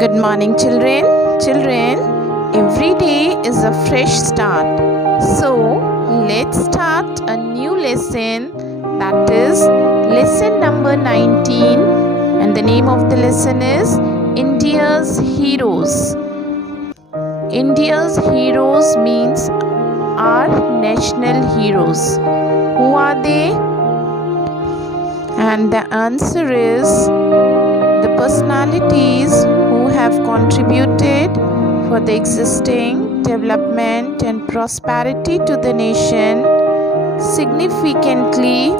Good morning, children. Children, every day is a fresh start. So, let's start a new lesson, that is lesson number 19. And the name of the lesson is India's Heroes. India's heroes means our national heroes. Who are they? And the answer is the personalities who have contributed for the existing development and prosperity to the nation significantly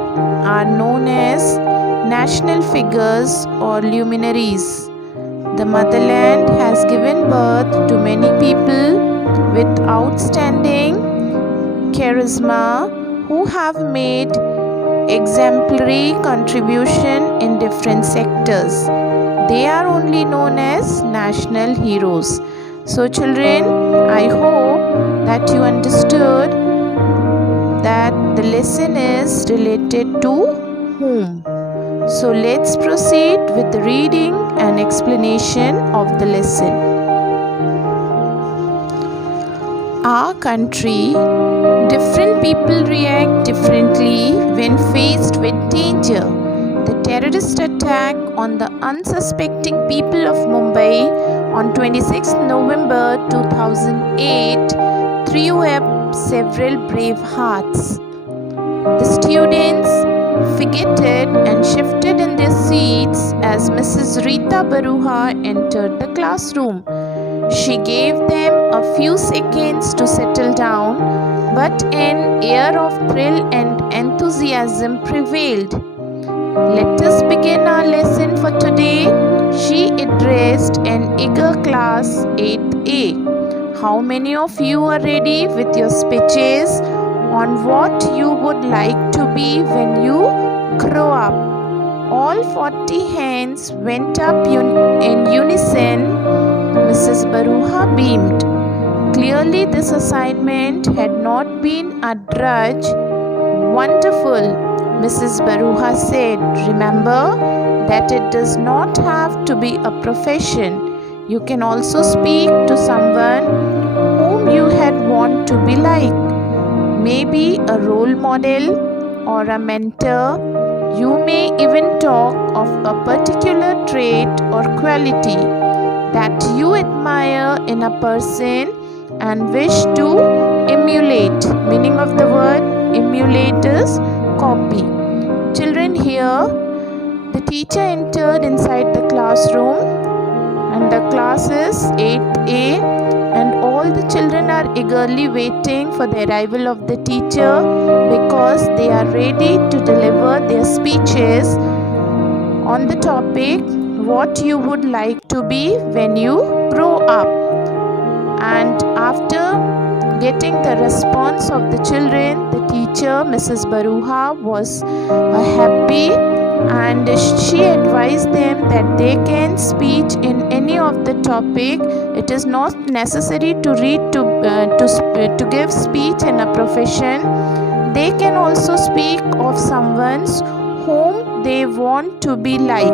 are known as national figures or luminaries. The motherland has given birth to many people with outstanding charisma who have made exemplary contribution in different sectors. They are only known as national heroes. So children, I hope that you understood that the lesson is related to whom. So let's proceed with the reading and explanation of the lesson. Our country, different people react differently when faced with danger. The terrorist attack on the unsuspecting people of Mumbai on 26 November 2008 threw up several brave hearts. The students fidgeted and shifted in their seats as Mrs. Rita Baruha entered the classroom. She gave them a few seconds to settle down, but an air of thrill and enthusiasm prevailed. Let us begin our lesson for today, she addressed an eager class 8th A. How many of you are ready with your speeches on what you would like to be when you grow up? All 40 hands went up in unison. Mrs. Baruha beamed. Clearly this assignment had not been a drudge. Wonderful, Mrs. Baruha said. Remember that it does not have to be a profession. You can also speak to someone whom you had want to be like. Maybe a role model or a mentor. You may even talk of a particular trait or quality that you admire in a person and wish to emulate. Meaning of the word emulate is copy. Children, here the teacher entered inside the classroom and the class is 8th A and all the children are eagerly waiting for the arrival of the teacher because they are ready to deliver their speeches on the topic what you would like to be when you grow up. And after getting the response of the children, the teacher, Mrs. Baruha, was happy and she advised them that they can speak in any of the topic. It is not necessary to read to give speech in a profession. They can also speak of someone whom they want to be like,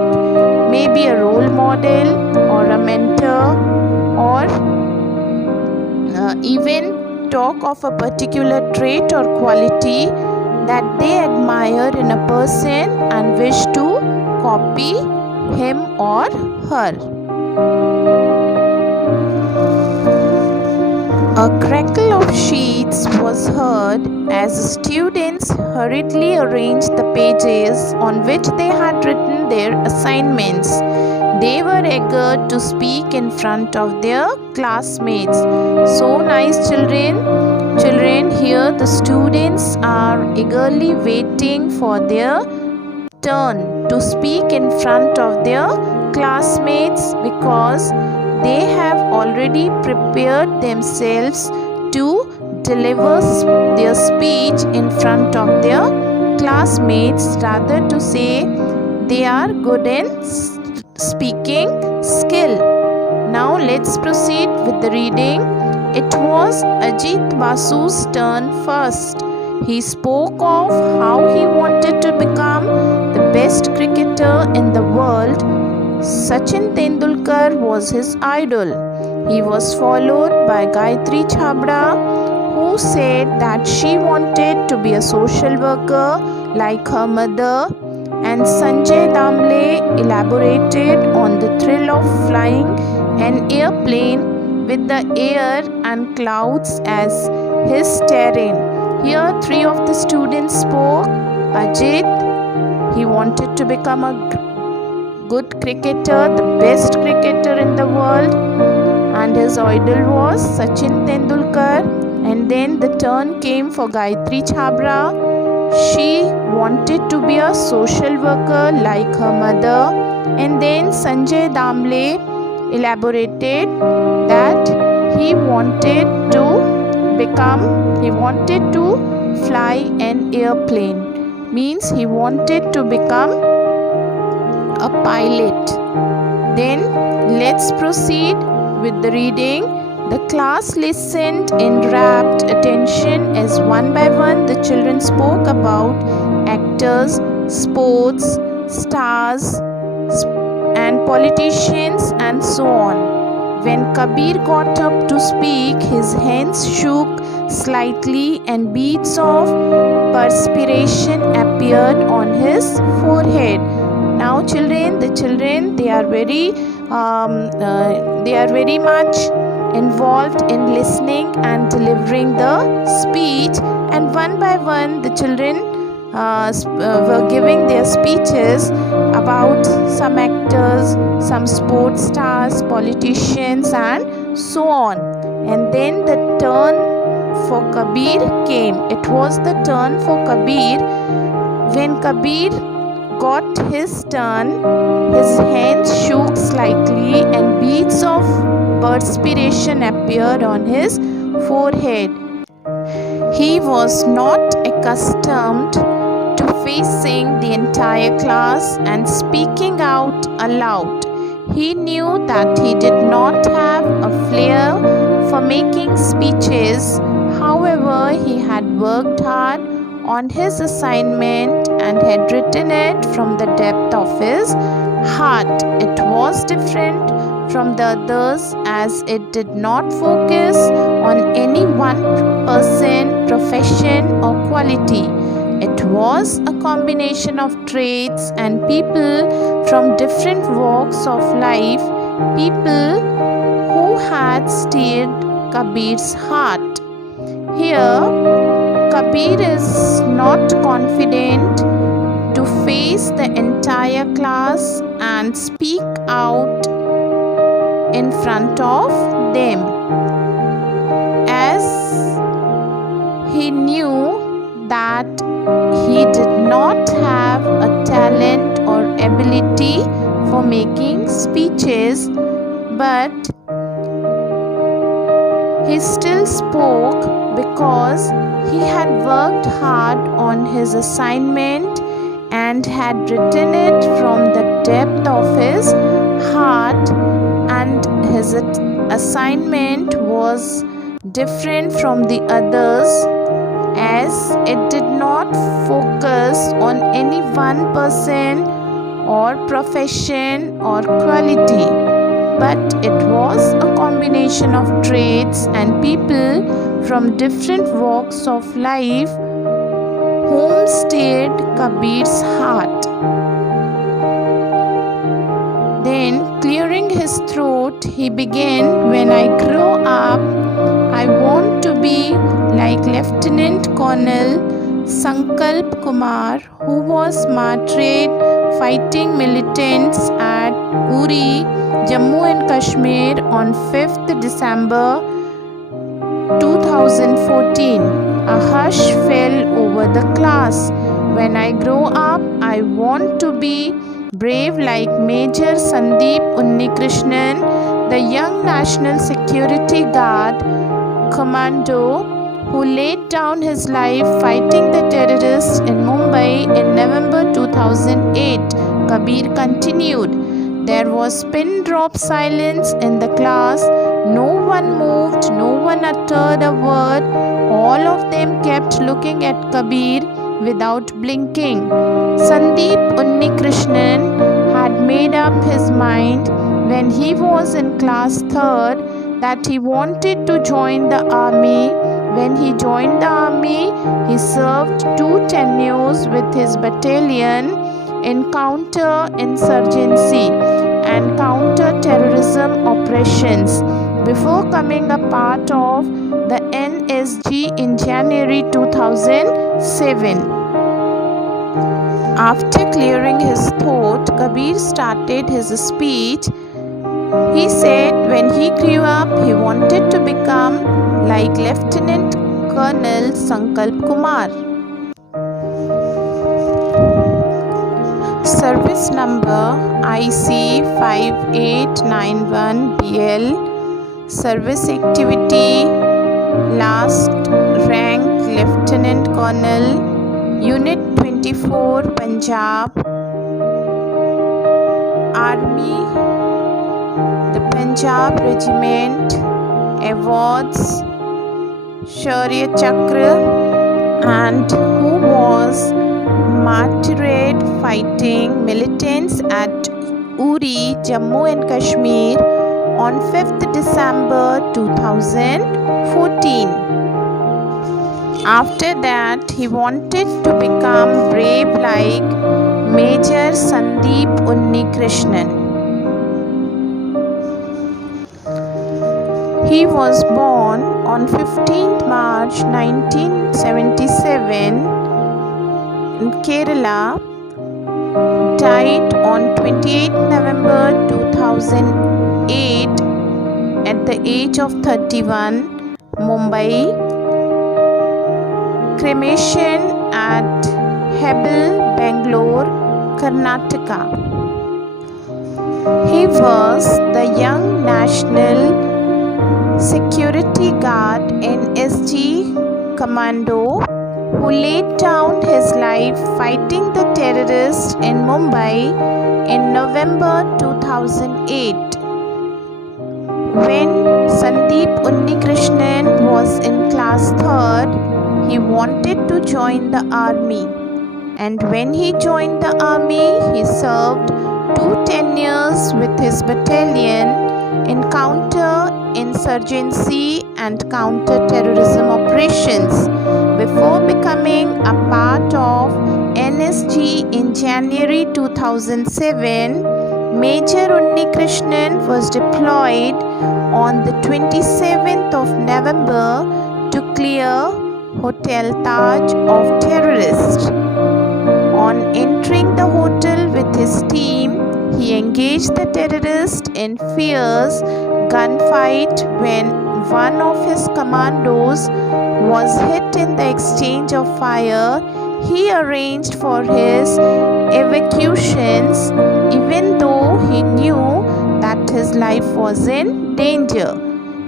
maybe a role model or a mentor, or even talk of a particular trait or quality that they admire in a person and wish to copy him or her. A crackle of sheets was heard as students hurriedly arranged the pages on which they had written their assignments. They were eager to speak in front of their classmates. So nice, children. Children, here the students are eagerly waiting for their turn to speak in front of their classmates because they have already prepared themselves to deliver their speech in front of their classmates, rather to say they are good in speaking skill. Now let's proceed with the reading. It was Ajit Basu's turn first. He spoke of how he wanted to become the best cricketer in the world Sachin Tendulkar was his idol. He was followed by Gayatri Chhabra, who said that she wanted to be a social worker like her mother, and Sanjay Damle elaborated on the thrill of flying an airplane with the air and clouds as his terrain. Here, three of the students spoke. Ajit, he wanted to become a good cricketer, the best cricketer in the world, and his idol was Sachin Tendulkar. And then the turn came for Gayatri Chhabra. She wanted to be a social worker like her mother. And then Sanjay Damle elaborated that he wanted to fly an airplane. Means he wanted to become a pilot. Then let's proceed with the reading. The class listened in rapt attention as one by one the children spoke about actors, sports, stars, and politicians, and so on. When Kabir got up to speak, his hands shook slightly and beads of perspiration appeared on his forehead. Now the children they are very much involved in listening and delivering the speech, and one by one the children were giving their speeches about some actors, some sports stars, politicians, and so on. And then the turn for Kabir came. It was the turn for Kabir. When Kabir got his turn, his hands shook slightly and beads of perspiration appeared on his forehead. He was not accustomed to facing the entire class and speaking out aloud. He knew that he did not have a flair for making speeches. However, he had worked hard on his assignment and had written it from the depth of his heart. It was different from the others as it did not focus on any one person, profession, or quality. It was a combination of traits and people from different walks of life, people who had stirred Kabir's heart. Here, Kabir is not confident to face the entire class and speak out in front of them, as he knew that he did not have a talent or ability for making speeches, but he still spoke because he had worked hard on his assignment and had written it from the depth of his heart, and his assignment was different from the others as it did not focus on any one person or profession or quality, but it was a combination of traits and people from different walks of life whom stirred Kabir's heart. Then, clearing his throat, he began, "When I grow up, I want to be like Lieutenant Colonel Sankalp Kumar, who was martyred fighting militants at Uri, Jammu and Kashmir on 5th December 2014. A hush fell over the class. "When I grow up, I want to be brave like Major Sandeep Unnikrishnan, the young National Security Guard commando who laid down his life fighting the terrorists in Mumbai in November 2008. Kabir continued. There was pin-drop silence in the class. No one moved, no one uttered a word. All of them kept looking at Kabir without blinking. Sandeep Unnikrishnan had made up his mind when he was in class 3rd that he wanted to join the army. When he joined the army, he served 2 tenures with his battalion in counter-insurgency and counter-terrorism operations before coming a part of the NSG in January 2007. After clearing his thought, Kabir started his speech. He said when he grew up, he wanted to become like Lieutenant Colonel Sankalp Kumar. Service number IC 5891BL. Service activity: last rank Lieutenant Colonel, Unit 24, Punjab. Army, the Punjab Regiment. Awards: Shaurya Chakra, and who was martyred fighting militants at Uri, Jammu and Kashmir on 5th December 2014. After that, he wanted to become brave like Major Sandeep Unnikrishnan. He was born on 15th March 1977 in Kerala, died on 28th November 2008 at the age of 31, Mumbai. Cremation at Hebel, Bangalore, Karnataka. He was the young National Security Guard NSG Commando who laid down his life fighting the terrorists in Mumbai in November 2008. When Sandeep Unnikrishnan was in class 3rd, he wanted to join the army, and when he joined the army, he served 2 tenures with his battalion in counter-insurgency and counter-terrorism operations before becoming a part of NSG in January 2007. Major Unnikrishnan was deployed on the 27th of November to clear Hotel Taj of terrorists. On entering the hotel with his team, he engaged the terrorists in fierce gunfight. When one of his commandos was hit in the exchange of fire, he arranged for his evacuations even though he knew that his life was in danger.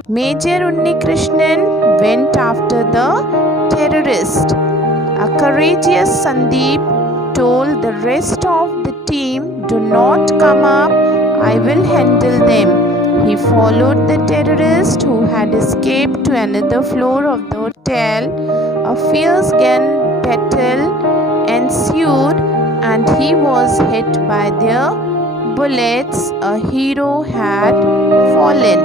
Major Unnikrishnan went after the terrorist. A courageous Sandeep told the rest of the team, "Do not come up, I will handle them." He followed the terrorist who had escaped to another floor of the hotel. A fierce gun battle ensued and he was hit by their bullets. A hero had fallen.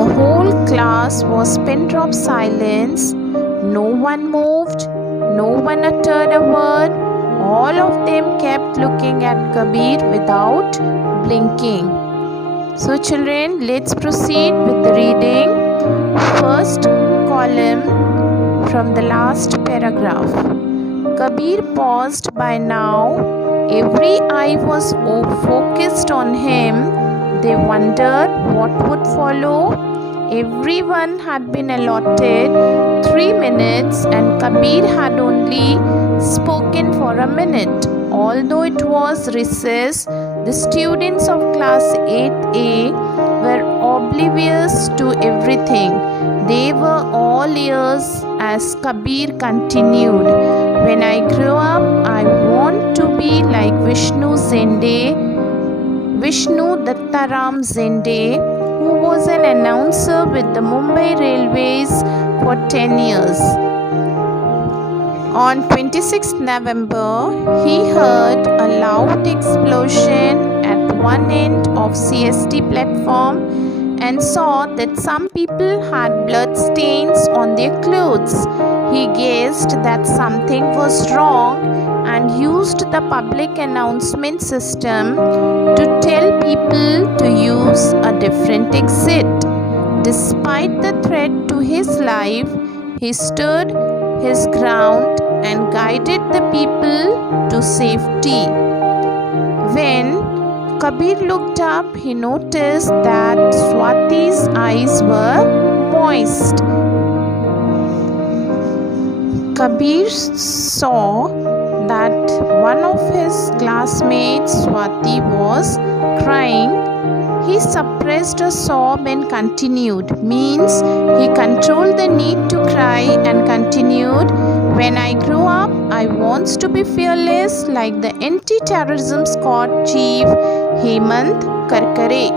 The whole class was pin drop silence. No one moved. No one uttered a word. All of them kept looking at Kabir without blinking. So children, let's proceed with the reading. First column from the last paragraph. Kabir paused. By now, every eye was focused on him. They wondered what would follow. Everyone had been allotted 3 minutes and Kabir had only spoken for a minute. Although it was recess, the students of class 8A were oblivious to everything. They were all ears as Kabir continued. When I grow up, I want to be like Vishnu Dattaram Zende, who was an announcer with the Mumbai Railways for 10 years. On 26 November, he heard a loud explosion at one end of CST platform and saw that some people had blood stains on their clothes. He guessed that something was wrong and used the public announcement system to tell people to use a different exit. Despite the threat to his life, he stood his ground and guided the people to safety. When Kabir looked up, he noticed that Swati's eyes were moist. Kabir saw that one of his classmates, Swati, was crying. He suppressed a sob and continued. Means he controlled the need to cry and continued. When I grow up, I want to be fearless like the anti-terrorism squad chief Hemant Karkare.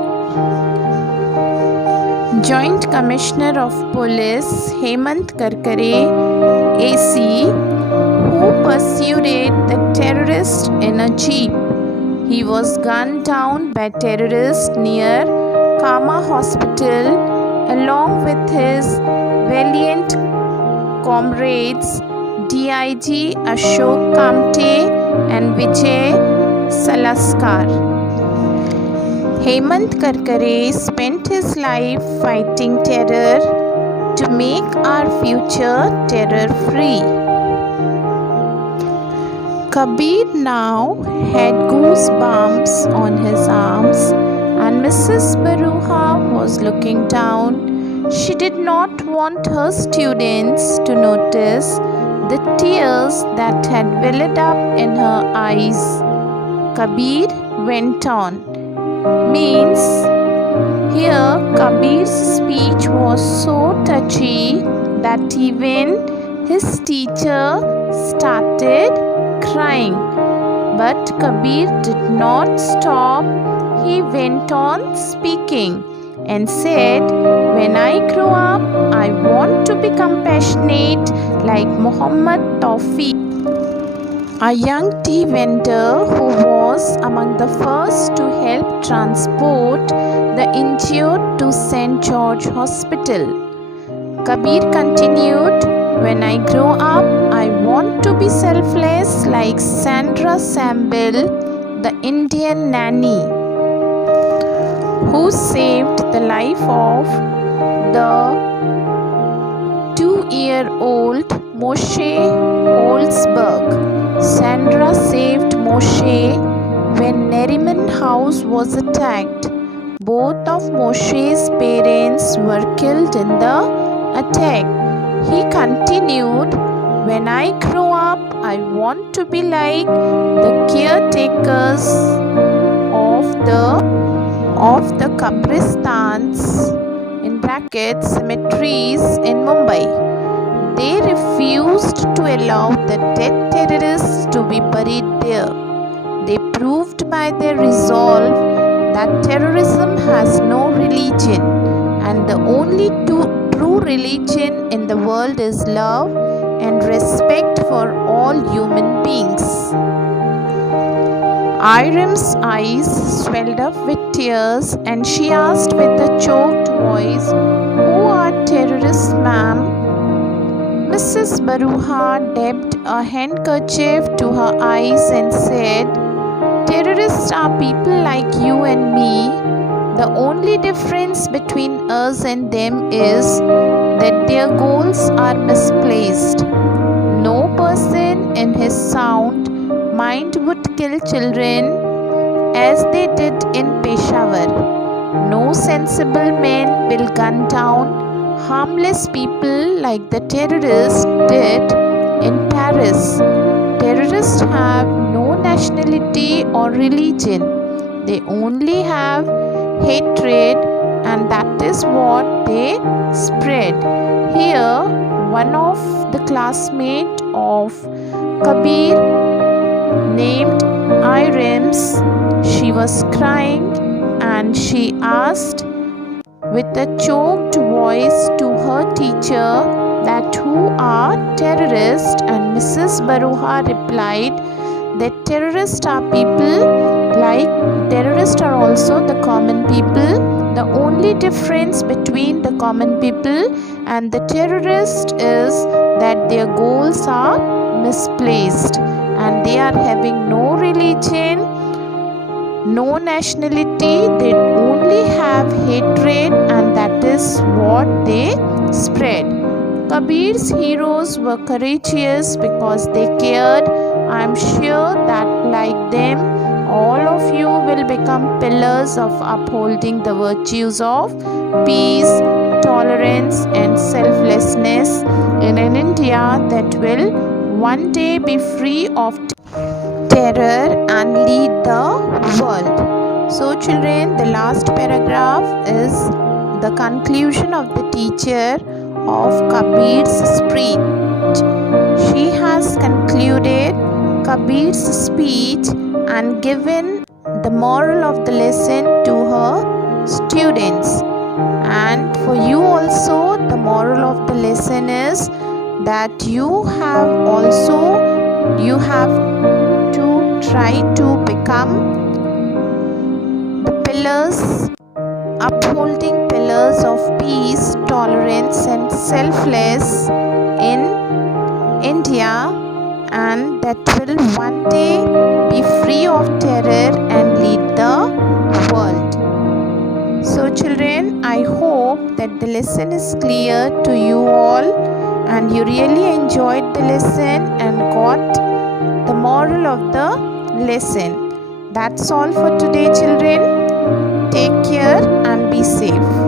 Joint Commissioner of Police Hemant Karkare, AC, who pursued the terrorist in a jeep. He was gunned down by terrorists near Kama Hospital along with his valiant comrades DIG Ashok Kamte and Vijay Salaskar. Hemant Karkare spent his life fighting terror to make our future terror-free. Kabir now had goosebumps on his arms, and Mrs. Baruha was looking down. She did not want her students to notice the tears that had welled up in her eyes. Kabir went on. Means here Kabir's speech was so touchy that even his teacher started crying. But Kabir did not stop. He went on speaking and said, when I grow up, I want to be compassionate like Muhammad Tawfiq, a young tea vendor who was among the first to help transport the injured to St. George Hospital. Kabir continued, when I grow up, I want to be selfless like Sandra Sambil, the Indian nanny, who saved the life of the 2-year-old Moshe Holzberg. Sandra saved Moshe when Neriman house was attacked. Both of Moshe's parents were killed in the attack. He continued, when I grow up, I want to be like the caretakers of the Kabristans cemeteries in Mumbai. They refused to allow the dead terrorists to be buried there. They proved by their resolve that terrorism has no religion, and the only true religion in the world is love and respect for all human beings. Iram's eyes swelled up with tears, and she asked with a choked voice, "Who are terrorists, ma'am?" Mrs. Baruha dabbed a handkerchief to her eyes and said, "Terrorists are people like you and me. The only difference between us and them is that their goals are misplaced. No person in his sound mind would kill children as they did in Peshawar. No sensible man will gun down harmless people like the terrorists did in Paris. Terrorists have no nationality or religion. They only have hatred, and that is what they spread." Here, one of the classmates of Kabir, named Irams, she was crying and she asked with a choked voice to her teacher, that who are terrorists, and Mrs. Baruha replied that terrorists are people like terrorists are also the common people. The only difference between the common people and the terrorist is that their goals are misplaced and they are having no religion, no nationality, they only have hatred, and that is what they spread. Kabir's heroes were courageous because they cared. I am sure that like them, all of you will become pillars of upholding the virtues of peace, tolerance and selflessness in an India that will one day be free of terror and lead the world. So children, the last paragraph is the conclusion of the teacher of Kabir's speech. She has concluded Kabir's speech and given the moral of the lesson to her students. And for you also, the moral of the lesson is that you have to try to become the pillars, upholding pillars of peace, tolerance and selfless in India, and that will one day be free of terror and lead the world. So children, I hope that the lesson is clear to you all and you really enjoyed the lesson and got the moral of the lesson. That's all for today children. Take care and be safe.